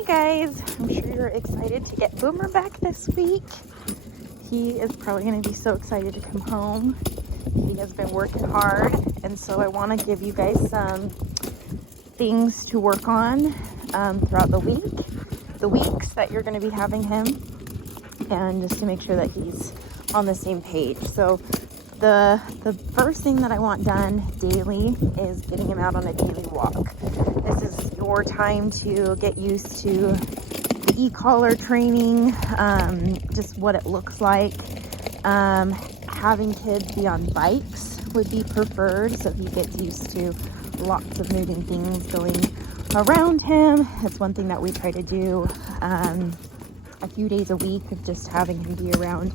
Hey guys, I'm sure you're excited to get Boomer back this week. He is probably going to be so excited to come home. He has been working hard, and so I want to give you guys some things to work on throughout the weeks that you're going to be having him, and just to make sure that he's on the same page. So the first thing that I want done daily is getting him out on a daily walk. This is your time to get used to the e-collar training, just what it looks like. Having kids be on bikes would be preferred, so he gets used to lots of moving things going around him. It's one thing that we try to do a few days a week, of just having him be around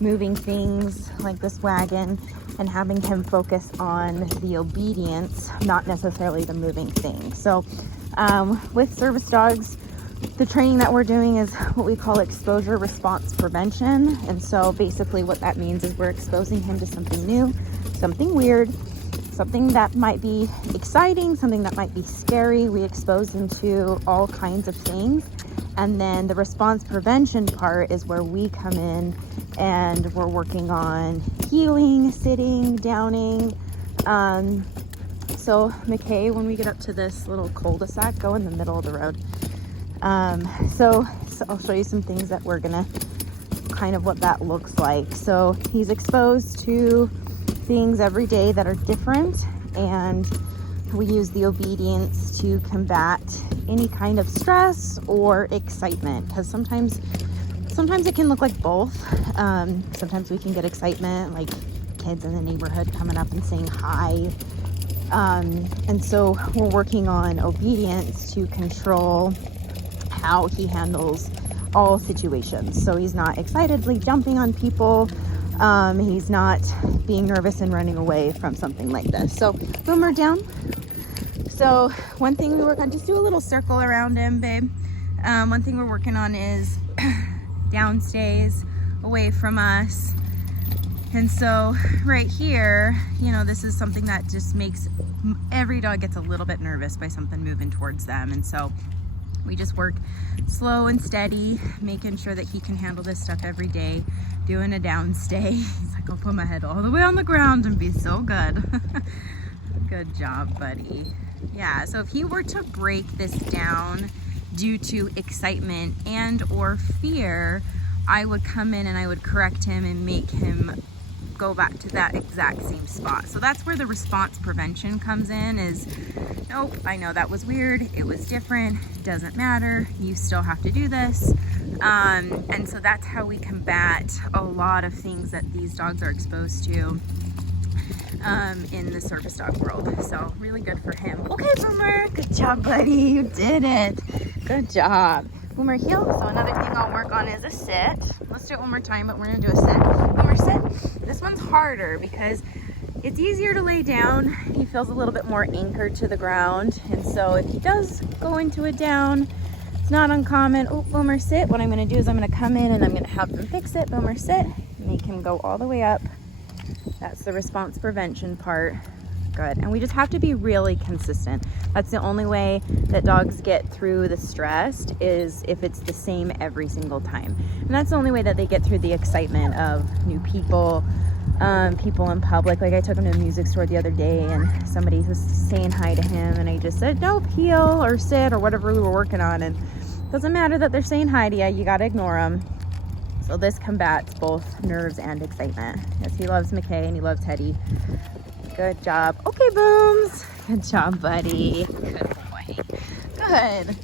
moving things like this wagon and having him focus on the obedience, not necessarily the moving thing. So with service dogs, the training that we're doing is what we call exposure response prevention. And so basically what that means is we're exposing him to something new, something weird, something that might be exciting, something that might be scary. We expose him to all kinds of things. And then the response prevention part is where we come in and we're working on heeling, sitting, downing. So McKay, when we get up to this little cul-de-sac, go in the middle of the road. So I'll show you some things that we're gonna, kind of what that looks like. So he's exposed to things every day that are different, and we use the obedience to combat any kind of stress or excitement, because sometimes it can look like both. Sometimes we can get excitement, like kids in the neighborhood coming up and saying hi. And so we're working on obedience to control how he handles all situations. So he's not excitedly jumping on people. He's not being nervous and running away from something like this. So Boomer, down. So one thing we work on, just do a little circle around him, babe. One thing we're working on is down stays, away from us. And so right here, you know, this is something that just makes every dog gets a little bit nervous by something moving towards them. And so we just work slow and steady, making sure that he can handle this stuff every day, doing a down stay. He's like, I'll put my head all the way on the ground and be so good. Good job, buddy. Yeah, so if he were to break this down due to excitement and or fear, I would come in and I would correct him and make him go back to that exact same spot. So that's where the response prevention comes in, is nope, I know that was weird, it was different, doesn't matter, you still have to do this. And so that's how we combat a lot of things that these dogs are exposed to in the service dog world. So really good for him. Okay, Boomer, good job, buddy, you did it. Good job. Boomer, heel. So another thing I'll work on is a sit. Let's do it one more time, but we're gonna do a sit. Boomer, sit. This one's harder because it's easier to lay down. He feels a little bit more anchored to the ground. And so if he does go into a down, it's not uncommon. Oh, Boomer, sit. What I'm gonna do is I'm gonna come in and I'm gonna help him fix it. Boomer, sit. Make him go all the way up. That's the response prevention part. Good. And we just have to be really consistent. That's the only way that dogs get through the stress, is if it's the same every single time. And that's the only way that they get through the excitement of new people, people in public. Like I took him to a music store the other day and somebody was saying hi to him and I just said, nope, heel or sit or whatever we were working on. And it doesn't matter that they're saying hi to you, you gotta ignore them. So this combats both nerves and excitement. Yes, he loves McKay and he loves Teddy. Good job. Okay, Booms. Good job, buddy. Good boy. Good.